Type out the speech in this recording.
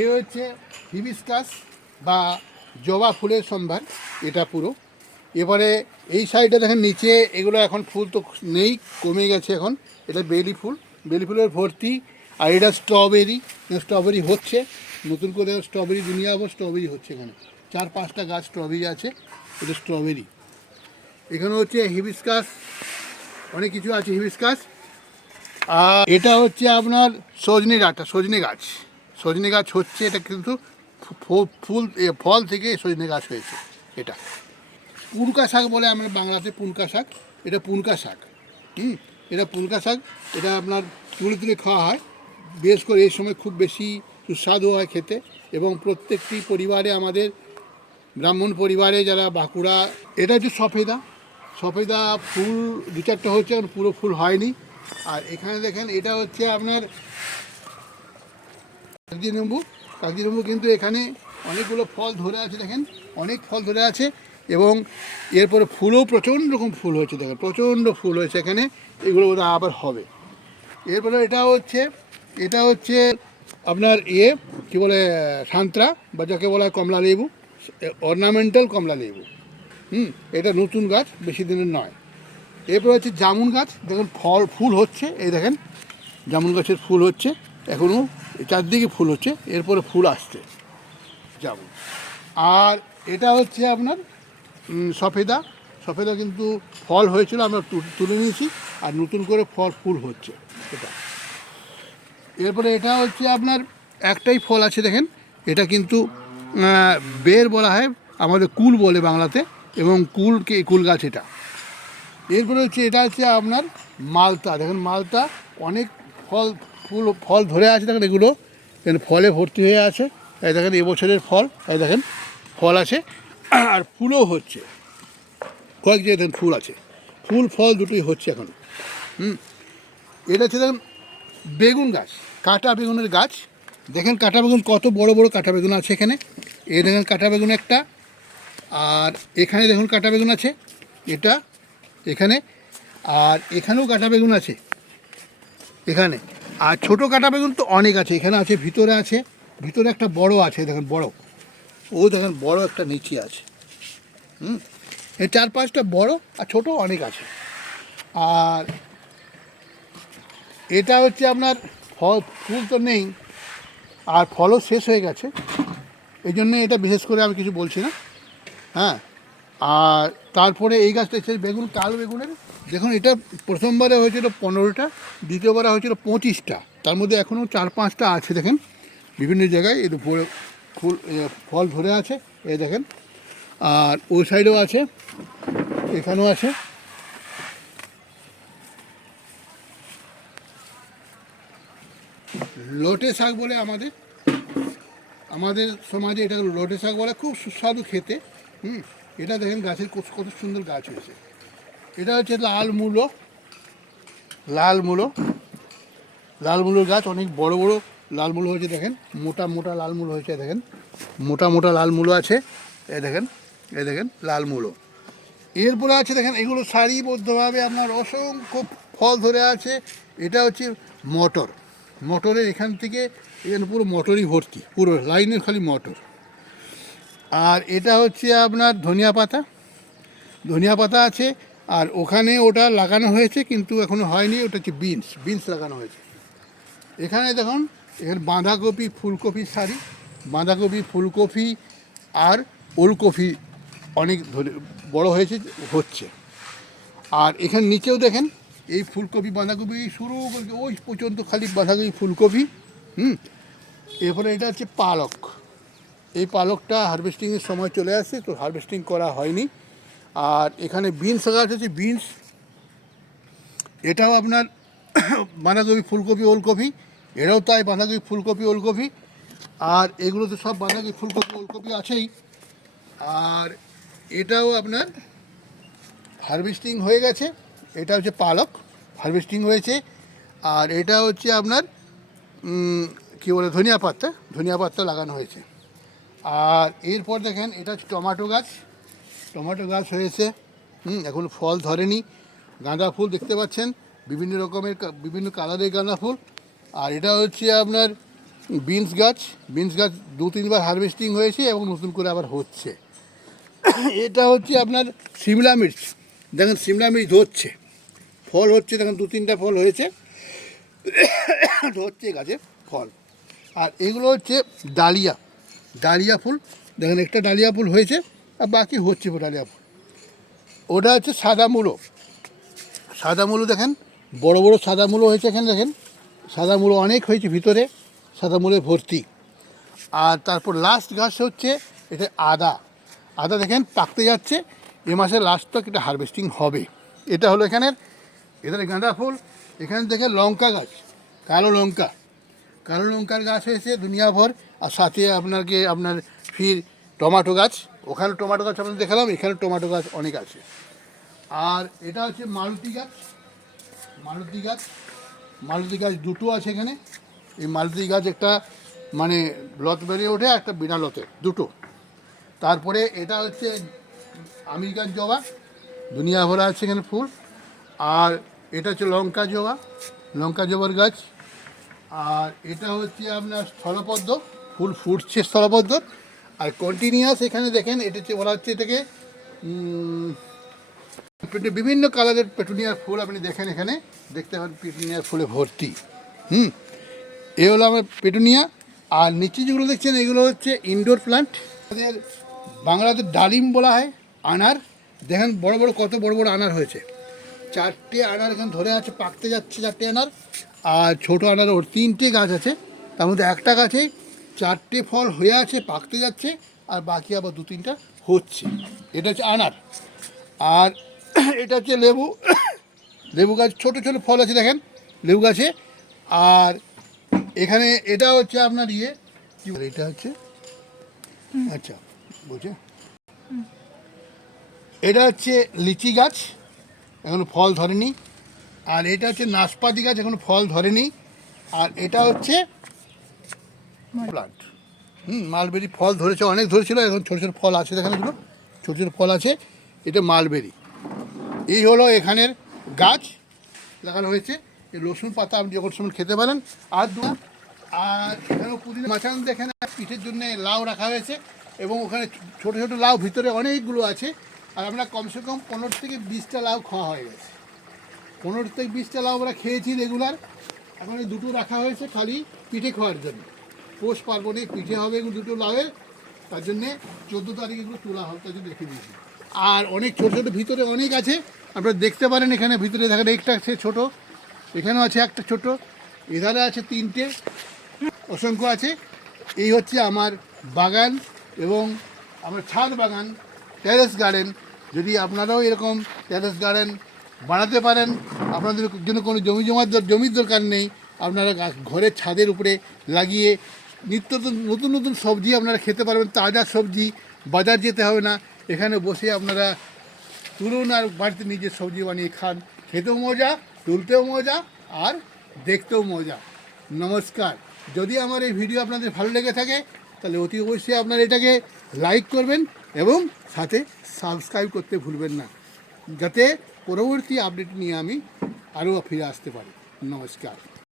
এই হচ্ছে হিবিস্কাস বা জবা ফুলের সম্ভার, এটা পুরো। এবারে এই সাইডে দেখেন নিচে এগুলো এখন ফুল তো নেই, কমে গেছে এখন। এটা বেলি ফুল, বেলি ফুলের ভর্তি। আর এটা স্ট্রবেরি, স্ট্রবেরি হচ্ছে নতুন করে, স্ট্রবেরি দুনিয়া আবার স্ট্রবেরি হচ্ছে এখানে। 4-5টা গাছ স্ট্রবেরি আছে, এটা স্ট্রবেরি। এখানে হচ্ছে হিবিস্কাস, অনেক কিছু আছে হিবিস্কাস। আর এটা হচ্ছে আপনার সজনে ডাঁটা, সজনে গাছ। সজনে গাছ হচ্ছে, এটা কিন্তু ফুল ফল থেকে সজনে গাছ হয়েছে। এটা পুনকা শাক বলে আমরা বাংলাতে, পুনকা শাক। এটা পুনকা শাক। এটা পুনকা শাক। এটা আপনার তুলে তুলে খাওয়া হয়, বিশেষ করে এই সময় খুব বেশি সুস্বাদু হয় খেতে। এবং প্রত্যেকটি পরিবারে, আমাদের ব্রাহ্মণ পরিবারে যারা বাঁকুড়া, এটা হচ্ছে সফেদা। সফেদা ফুল 2-4টা হচ্ছে, পুরো ফুল হয়নি। আর এখানে দেখেন এটা হচ্ছে আপনার কাগজি লেবু। কাগজি লেবু কিন্তু এখানে অনেকগুলো ফল ধরে আছে, দেখেন অনেক ফল ধরে আছে। এবং এরপরে ফুলও প্রচণ্ড রকম ফুল হয়েছে, দেখেন প্রচণ্ড ফুল হয়েছে এখানে। এগুলো বোধহয় আবার হবে। এরপরে এটা হচ্ছে আপনার কী বলে, সান্ত্রা, বা যাকে বলা হয় কমলা লেবু, অর্নামেন্টাল কমলা লেবু। এটা নতুন গাছ, বেশি দিনের নয়। এরপর হচ্ছে জামুন গাছ, দেখুন ফুল হচ্ছে, এই দেখেন জামুন গাছের ফুল হচ্ছে এখনও, চারদিকে ফুল হচ্ছে, এরপরে ফুল আসছে জামুন। আর এটা হচ্ছে আপনার সফেদা। সফেদা কিন্তু ফল হয়েছিল, আমরা তুলে নিয়েছি, আর নতুন করে ফুল হচ্ছে এটা। এরপরে এটা হচ্ছে আপনার একটাই ফল আছে, দেখেন এটা কিন্তু বের বলা হয়, আমাদের কুল বলে বাংলাতে, এবং কুল গাছ এটা। এরপরে হচ্ছে এটা হচ্ছে আপনার মালতা, দেখেন মালতা অনেক ফল ধরে আছে, দেখেন এগুলো ফলে ভর্তি হয়ে আছে। এই দেখেন এবছরের ফল, এই দেখেন ফল আছে, আর ফুলও হচ্ছে, কয়েক জায়গায় দেখেন ফুল আছে, ফুল ফল দুটোই হচ্ছে এখন। এটা হচ্ছে দেখেন বেগুন গাছ, কাঁটা বেগুনের গাছ। দেখেন কাঁটা বেগুন, কত বড় বড় কাঁটা বেগুন আছে এখানে। এই দেখেন কাঁটা বেগুন একটা, আর এখানে দেখুন কাঁটা বেগুন আছে এটা এখানে, আর এখানেও কাঁটা বেগুন আছে এখানে। আর ছোটো কাঁটা বেগুন তো অনেক আছে, এখানে আছে, ভিতরে আছে, ভিতরে একটা বড় আছে, দেখেন বড়, ও দেখেন বড় একটা নিচে আছে। এই 4-5টা বড়, আর ছোটো অনেক আছে। আর এটা হচ্ছে আপনার ফুল তো নেই, আর ফলও শেষ হয়ে গেছে, এই জন্যে এটা বিশেষ করে আমি কিছু বলছি না। হ্যাঁ, আর তারপরে এই গাছটা হচ্ছে বেগুন, কালো বেগুনের। দেখুন এটা প্রথমবারে হয়েছিল 15টা, দ্বিতীয়বারে হয়েছিল 25টা, তার মধ্যে এখনও 4-5টা আছে, দেখেন বিভিন্ন জায়গায় এর উপরে ফল ধরে আছে, এই দেখেন। আর ওই সাইডেও আছে, এখানেও আছে। লোটে শাক বলে আমাদের সমাজে এটা লোটে শাক বলে, খুব সুস্বাদু খেতে। এটা দেখেন গাছের কত সুন্দর গাছ হয়েছে। এটা হচ্ছে লাল মূলোর গাছ, অনেক বড় বড় লাল মূলো হয়েছে, দেখেন মোটা মোটা লাল মূলো হয়েছে, দেখেন মোটা মোটা লাল মূলো আছে, এই দেখেন লাল মূলো। এরপরে আছে দেখেন এগুলো সারিবদ্ধভাবে আপনার অসংখ্য ফল ধরে আছে। এটা হচ্ছে মটরের এখান থেকে এখানে পুরো মটরই ভর্তি, পুরো লাইনের খালি মটর। আর এটা হচ্ছে আপনার ধনিয়া পাতা আছে, আর ওখানে ওটা লাগানো হয়েছে কিন্তু এখনও হয়নি, ওটা হচ্ছে বিনস লাগানো হয়েছে। এখানে দেখুন, এখানে বাঁধাকপি ফুলকপির সারি, বাঁধাকপি ফুলকপি আর ওলকপি অনেক বড় হচ্ছে। আর এখানে নিচেও দেখেন এই ফুলকপি বাঁধাকপি শুরু করে ওই পর্যন্ত খালি বাঁধাকপি ফুলকপি। এরপরে এটা হচ্ছে পালক। এই পালকটা হারভেস্টিংয়ের সময় চলে আসছে, তো হারভেস্টিং করা হয়নি। আর এখানে বিনস গাছ আছে, বিনস, এটাও আপনার বাঁধাকপি ফুলকপি ওলকপি, এটাও তাই বাঁধাকপি ফুলকপি ওলকপি। আর এগুলো তো সব বাঁধাকপি ফুলকপি ওলকপি আছেই। আর এটাও আপনার হারভেস্টিং হয়ে গেছে, এটা হচ্ছে পালক, হারভেস্টিং হয়েছে। আর এটা হচ্ছে আপনার কী বলে, ধনিয়া পাতা লাগানো হয়েছে। আর এরপর দেখেন এটা হচ্ছে টমেটো গাছ হয়েছে, এখন ফল ধরেনি। গাঁদা ফুল দেখতে পাচ্ছেন, বিভিন্ন রকমের বিভিন্ন কালারের গাঁদা ফুল। আর এটা হচ্ছে আপনার বিনস গাছ 2-3বার হারভেস্টিং হয়েছে এবং নতুন করে আবার হচ্ছে। এটা হচ্ছে আপনার সিমলা মির্চ, দেখেন সিমলা মির্চ ধরছে, ফল হচ্ছে, দেখেন 2-3টা ফল হয়েছে, ধরছে গাছে ফল। আর এগুলো হচ্ছে ডালিয়া ফুল, দেখেন একটা ডালিয়া ফুল হয়েছে আর বাকি হচ্ছে ডালিয়া ফুল। ওটা হচ্ছে সাদা মূলো দেখেন, বড় বড় সাদা মূলো হয়েছে এখানে, দেখেন সাদা মূলো অনেক হয়েছে ভিতরে, সাদা মূলে ভর্তি। আর তারপর লাস্ট গাছ হচ্ছে এটা আদা দেখেন পাকতে যাচ্ছে, এ মাসের লাস্ট তক এটা হারভেস্টিং হবে। এটা হলো এখানে গাঁদা ফুল। এখানে দেখেন লঙ্কা গাছ, কালো লঙ্কার গাছ হয়েছে দুনিয়াভর। আর সাথে আপনার ফির টমাটো গাছ, ওখানে টমাটো গাছ আপনাদের দেখালাম, এখানে টমাটো গাছ অনেক আছে। আর এটা হচ্ছে মালতি গাছ দুটো আছে এখানে। এই মালতি গাছ একটা মানে লত বেরিয়ে ওঠে, একটা বিনা লতে, দুটো। তারপরে এটা হচ্ছে আমেরিকান জবা, দুনিয়া ভরা আছে এখানে ফুল। আর এটা হচ্ছে লঙ্কা জবার গাছ। আর এটা হচ্ছে আপনার স্থলপদ্ম, ফুল ফুটছে স্থলপদ্ম। আর কন্টিনিউয়াস এখানে দেখেন, এটা হচ্ছে বলা হচ্ছে এটাকে বিভিন্ন কালারের পেটুনিয়ার ফুল আপনি দেখেন, এখানে দেখতে পারেন পেটুনিয়ার ফুলে ভর্তি। এ হলো আমার পেটুনিয়া। আর নিচে যেগুলো দেখছেন এগুলো হচ্ছে ইনডোর প্লান্ট, আমাদের বাংলাতে ডালিম বলা হয়। আনার দেখেন কত বড় বড় আনার হয়েছে, 4টে আনার এখানে ধরে আছে, পাকতে যাচ্ছে 4টে আনার। আর ছোটো আনার ওর 3টে গাছ আছে, তার মধ্যে একটা গাছে 4টে ফল হয়ে আছে, পাকতে যাচ্ছে, আর বাকি আবার 2-3টা হচ্ছে। এটা হচ্ছে আনার। আর এটা হচ্ছে লেবু গাছ, ছোটো ফল আছে দেখেন লেবু গাছে। আর এখানে এটা হচ্ছে আপনার এটা হচ্ছে আচ্ছা বলছে এটা হচ্ছে লিচি গাছ, এখনো ফল ধরেনি। আর এটা হচ্ছে নাশপাতি গাছ, এখনো ফল ধরেনি। আর এটা হচ্ছে প্লান্ট মালবেরি, ফল ধরেছে, অনেক ধরেছিল, এখন ছোটো ফল আছে, দেখেন এগুলো ছোটো ফল আছে। এটা মালবেরি। এই হলো এখানের গাছ লাগানো হয়েছে। এই রসুন পাতা আপনি যখন সময় খেতে পারেন। আর এখানে পুদিনা মাচান দেখেন, পিঠের জন্য লাউ রাখা হয়েছে, এবং ওখানে ছোটো লাউ ভিতরে অনেকগুলো আছে। আর আমরা কমসে কম 15-20টা লাউ খাওয়া হয়ে গেছে, 15-20টা লাউ আমরা খেয়েছি রেগুলার। এখন এই দুটো রাখা হয়েছে খালি পিঠে খাওয়ার জন্য, পৌষ পার্বণে পিঠে হবে এগুলো দুটো লাউয়ের, তার জন্যে 14 তারিখ এগুলো তোলা হবে, তার জন্য রেখে দিয়েছি। আর অনেক ছোটো ভিতরে অনেক আছে, আপনারা দেখতে পারেন। এখানে ভিতরে দেখেন একটা আছে ছোটো, এখানেও আছে একটা ছোটো, এধারে আছে 3টে, অসংখ্য আছে। এই হচ্ছে আমার বাগান এবং আমার ছাদ বাগান, টেরেস গার্ডেন। যদি আপনারাও এরকম টেরেস গার্ডেন বানাতে পারেন, আপনাদের জন্য কোনো জমির দরকার নেই, আপনারা ঘরের ছাদের উপরে লাগিয়ে নিত্য নতুন সবজি আপনারা খেতে পারবেন, তাজা সবজি, বাজার যেতে হবে না, এখানে বসে আপনারা তুলুন আর বাড়িতে নিজের সবজি বানিয়ে খান, খেতেও মজা, তুলতেও মজা, আর দেখতেও মজা। নমস্কার। যদি আমার এই ভিডিও আপনাদের ভালো লেগে থাকে তাহলে অতি অবশ্যই আপনারা এটাকে লাইক করবেন এবং সাথে সাবস্ক্রাইব করতে ভুলবেন না, যাতে পরবর্তী আপডেট নিয়ে আমি আরও ফিরে আসতে পারি। নমস্কার।